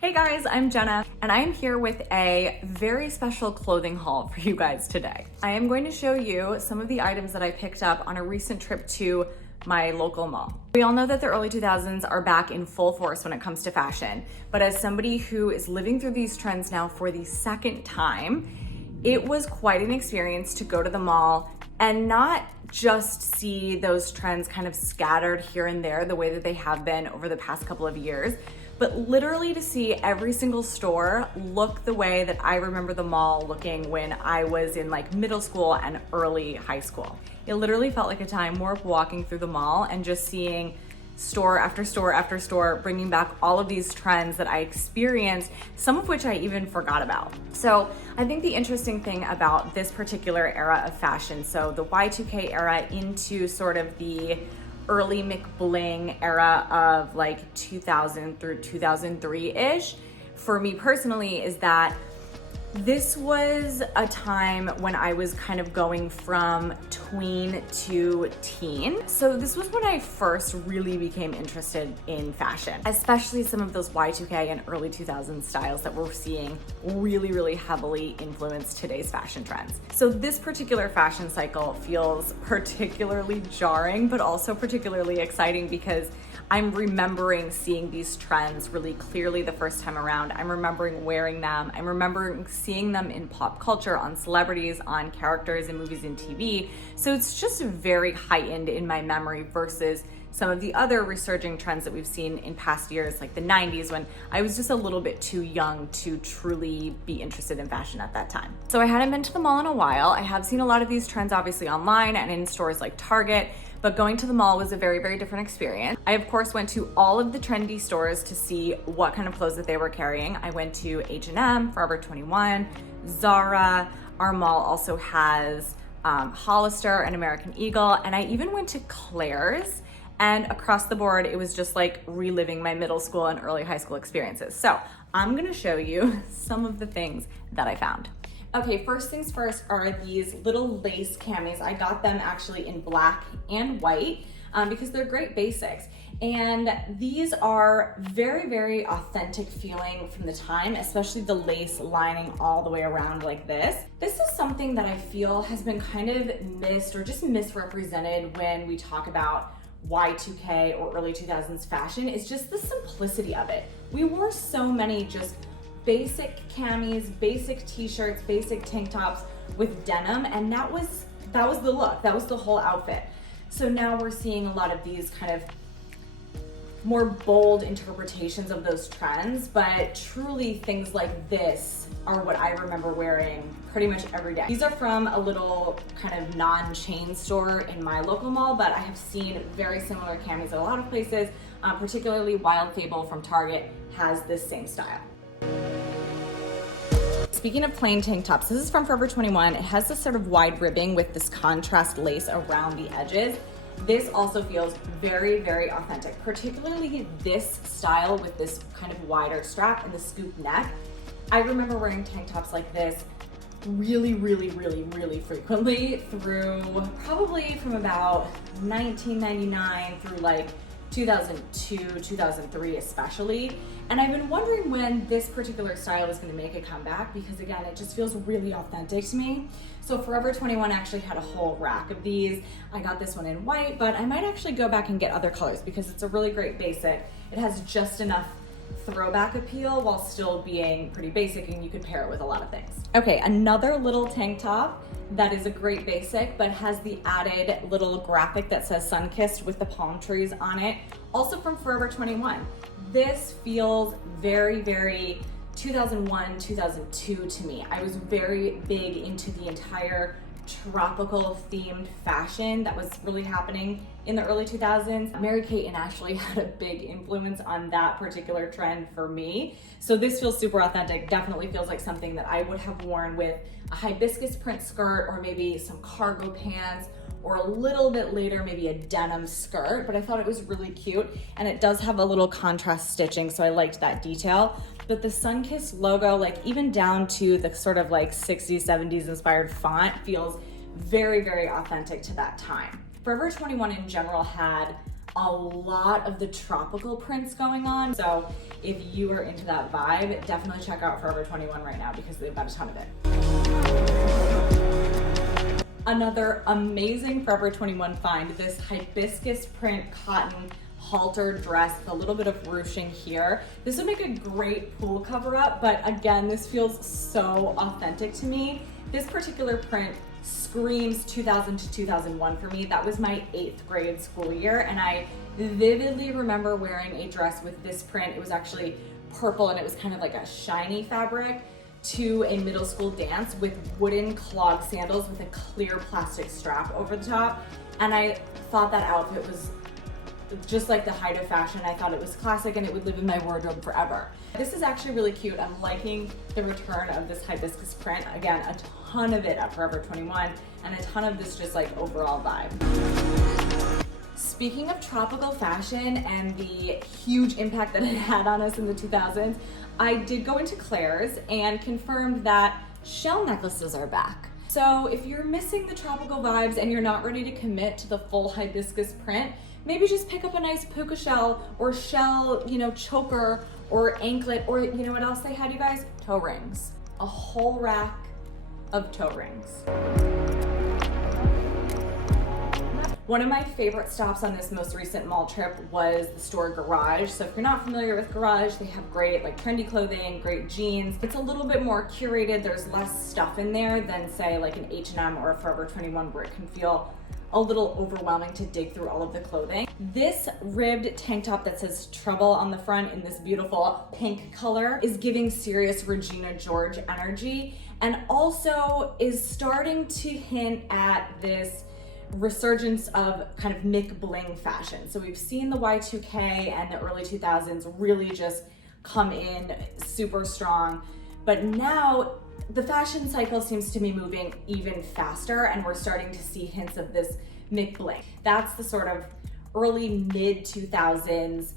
Hey guys, I'm Jenna, and I am here with a very special clothing haul for you guys today. I am going to show you some of the items that I picked up on a recent trip to my local mall. We all know that the early 2000s are back in full force when it comes to fashion, but as somebody who is living through these trends now for the second time, it was quite an experience to go to the mall and not just see those trends kind of scattered here and there the way that they have been over the past couple of years, but literally to see every single store look the way that I remember the mall looking when I was in like middle school and early high school. It literally felt like a time warp walking through the mall and just seeing store after store after store, bringing back all of these trends that I experienced, some of which I even forgot about. So I think the interesting thing about this particular era of fashion, so the Y2K era into sort of the early McBling era of like 2000 through 2003-ish, for me personally, is that this was a time when I was kind of going from tween to teen. So this was when I first really became interested in fashion, especially some of those Y2K and early 2000s styles that we're seeing really heavily influence today's fashion trends. So this particular fashion cycle feels particularly jarring, but also particularly exciting because I'm remembering seeing these trends really clearly the first time around. I'm remembering wearing them. I'm remembering seeing them in pop culture, on celebrities, on characters in movies and TV. So it's just very heightened in my memory versus some of the other resurging trends that we've seen in past years, like the 90s, when I was just a little bit too young to truly be interested in fashion at that time. So I hadn't been to the mall in a while. I have seen a lot of these trends obviously online and in stores like Target, but going to the mall was a very different experience. I of course went to all of the trendy stores to see what kind of clothes that they were carrying. I went to H&M, Forever 21, Zara. Our mall also has Hollister and American Eagle, and I even went to Claire's. And across the board, it was just like reliving my middle school and early high school experiences. So I'm gonna show you some of the things that I found. Okay, first things first are these little lace camis. I got them actually in black and white because they're great basics. And these are very authentic feeling from the time, especially the lace lining all the way around like this. This is something that I feel has been kind of missed or just misrepresented when we talk about Y2K or early 2000s fashion, is just the simplicity of it. We wore so many just basic camis, basic t-shirts, basic tank tops with denim, and that was the look, that was the whole outfit. So now we're seeing a lot of these kind of more bold interpretations of those trends, but truly things like this are what I remember wearing pretty much every day. These are from a little kind of non-chain store in my local mall, but I have seen very similar camis at a lot of places, particularly Wild Fable from Target has this same style. Speaking of plain tank tops, this is from Forever 21. It has this sort of wide ribbing with this contrast lace around the edges. This also feels very authentic, particularly this style with this kind of wider strap and the scoop neck. I remember wearing tank tops like this really frequently through probably from about 1999 through like 2002, 2003 especially. And I've been wondering when this particular style is going to make a comeback because again, it just feels really authentic to me. So Forever 21 actually had a whole rack of these. I got this one in white, but I might actually go back and get other colors because it's a really great basic. It has just enough throwback appeal while still being pretty basic, and you could pair it with a lot of things. Okay, another little tank top that is a great basic but has the added little graphic that says Sunkissed with the palm trees on it, also from Forever 21. This feels very 2001, 2002 to me. I was very big into the entire tropical themed fashion that was really happening in the early 2000s. Mary-Kate and Ashley had a big influence on that particular trend for me. So this feels super authentic, definitely feels like something that I would have worn with a hibiscus print skirt or maybe some cargo pants, or a little bit later, maybe a denim skirt, but I thought it was really cute. And it does have a little contrast stitching, so I liked that detail. But the Sunkissed logo, like even down to the sort of like 60s, 70s inspired font feels very authentic to that time. Forever 21 in general had a lot of the tropical prints going on. So if you are into that vibe, definitely check out Forever 21 right now because they've got a ton of it. Another amazing Forever 21 find, this hibiscus print cotton halter dress with a little bit of ruching here. This would make a great pool cover up, but again, this feels so authentic to me. This particular print screams 2000 to 2001 for me. That was my 8th grade school year, and I vividly remember wearing a dress with this print. It was actually purple and it was kind of like a shiny fabric, to a middle school dance with wooden clog sandals with a clear plastic strap over the top. And I thought that outfit was just like the height of fashion. I thought it was classic and it would live in my wardrobe forever. This is actually really cute. I'm liking the return of this hibiscus print. Again, a ton of it at Forever 21 and a ton of this just like overall vibe. Speaking of tropical fashion and the huge impact that it had on us in the 2000s, I did go into Claire's and confirmed that shell necklaces are back. So if you're missing the tropical vibes and you're not ready to commit to the full hibiscus print, maybe just pick up a nice puka shell or shell, choker or anklet, or you know what else they had, you guys? Toe rings. A whole rack of toe rings. One of my favorite stops on this most recent mall trip was the store Garage. So if you're not familiar with Garage, they have great like trendy clothing, great jeans. It's a little bit more curated. There's less stuff in there than say like an H&M or a Forever 21 where it can feel a little overwhelming to dig through all of the clothing. This ribbed tank top that says Trouble on the front in this beautiful pink color is giving serious Regina George energy, and also is starting to hint at this resurgence of kind of Mick Bling fashion. So we've seen the Y2K and the early 2000s really just come in super strong, but now the fashion cycle seems to be moving even faster, and we're starting to see hints of this Mick Bling. That's the sort of early mid 2000s,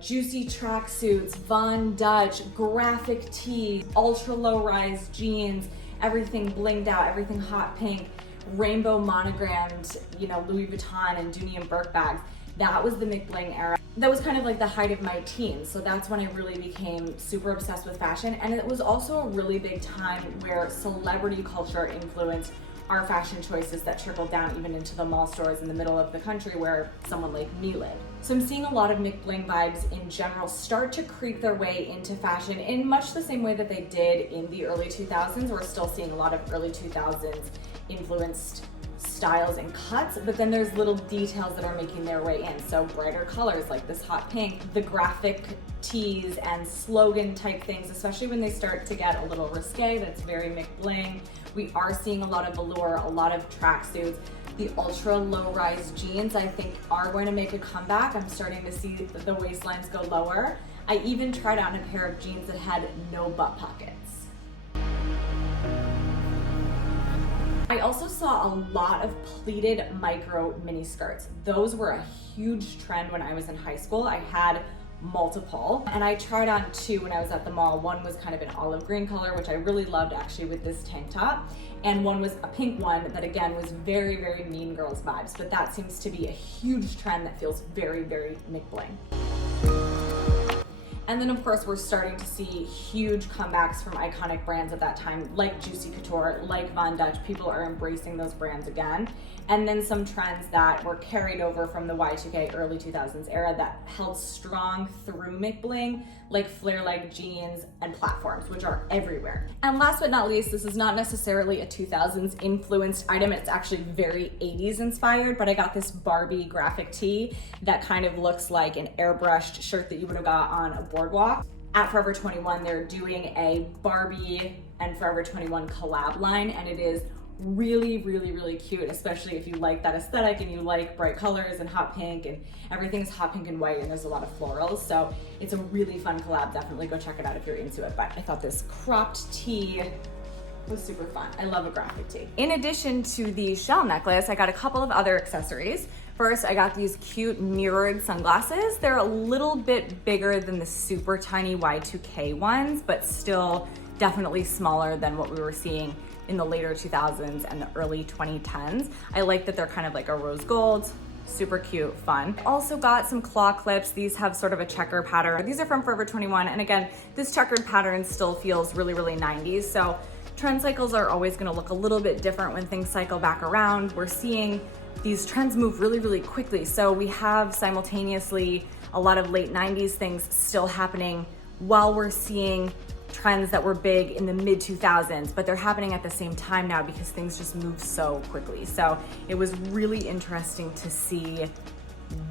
juicy tracksuits, Von Dutch, graphic tees, ultra low rise jeans, everything blinged out, everything hot pink, rainbow monogrammed, Louis Vuitton and Dooney and Burke bags. That was the Mick Bling era. That was kind of like the height of my teens. So that's when I really became super obsessed with fashion. And it was also a really big time where celebrity culture influenced our fashion choices that trickled down even into the mall stores in the middle of the country where someone like me lived. So I'm seeing a lot of Mick Bling vibes in general start to creep their way into fashion in much the same way that they did in the early 2000s. We're still seeing a lot of early 2000s influenced styles and cuts, but then there's little details that are making their way in. So brighter colors like this hot pink, the graphic tees and slogan type things, especially when they start to get a little risque, that's very Mick Bling. We are seeing a lot of velour, a lot of tracksuits. The ultra low rise jeans I think are going to make a comeback. I'm starting to see the waistlines go lower. I even tried on a pair of jeans that had no butt pockets. I also saw a lot of pleated micro mini skirts. Those were a huge trend when I was in high school. I had multiple, and I tried on 2 when I was at the mall. One was kind of an olive green color, which I really loved actually with this tank top, and one was a pink one that again was very, very Mean Girls vibes, but that seems to be a huge trend that feels very, very Mick Bling. And then of course, we're starting to see huge comebacks from iconic brands at that time, like Juicy Couture, like Von Dutch. People are embracing those brands again. And then some trends that were carried over from the Y2K early 2000s era that held strong through Mick Bling, like flare-leg jeans and platforms, which are everywhere. And last but not least, this is not necessarily a 2000s influenced item. It's actually very 80s inspired, but I got this Barbie graphic tee that kind of looks like an airbrushed shirt that you would have got on a boardwalk. At Forever 21, they're doing a Barbie and Forever 21 collab line, and it is really, really, really cute, especially if you like that aesthetic and you like bright colors and hot pink, and everything's hot pink and white and there's a lot of florals. So it's a really fun collab. Definitely go check it out if you're into it. But I thought this cropped tee was super fun. I love a graphic tee. In addition to the shell necklace, I got a couple of other accessories. First, I got these cute mirrored sunglasses. They're a little bit bigger than the super tiny Y2K ones, but still definitely smaller than what we were seeing in the later 2000s and the early 2010s. I like that they're kind of like a rose gold, super cute, fun. Also got some claw clips. These have sort of a checker pattern. These are from Forever 21. And again, this checkered pattern still feels really, really 90s. So trend cycles are always gonna look a little bit different when things cycle back around. We're seeing these trends move really, really quickly. So we have simultaneously a lot of late 90s things still happening while we're seeing trends that were big in the mid 2000s, but they're happening at the same time now because things just move so quickly. So it was really interesting to see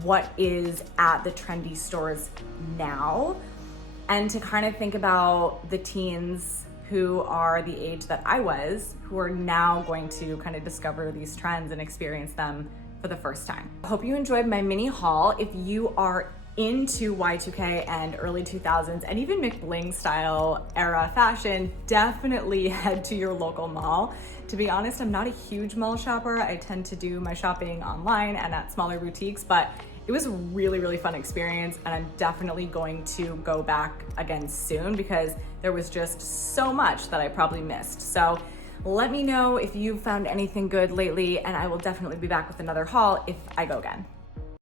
what is at the trendy stores now and to kind of think about the teens who are the age that I was, who are now going to kind of discover these trends and experience them for the first time. I hope you enjoyed my mini haul. If you are into Y2K and early 2000s and even McBling style era fashion, definitely head to your local mall. To be honest, I'm not a huge mall shopper. I tend to do my shopping online and at smaller boutiques, but it was a really, really fun experience, and I'm definitely going to go back again soon because there was just so much that I probably missed. So let me know if you found anything good lately, and I will definitely be back with another haul if I go again.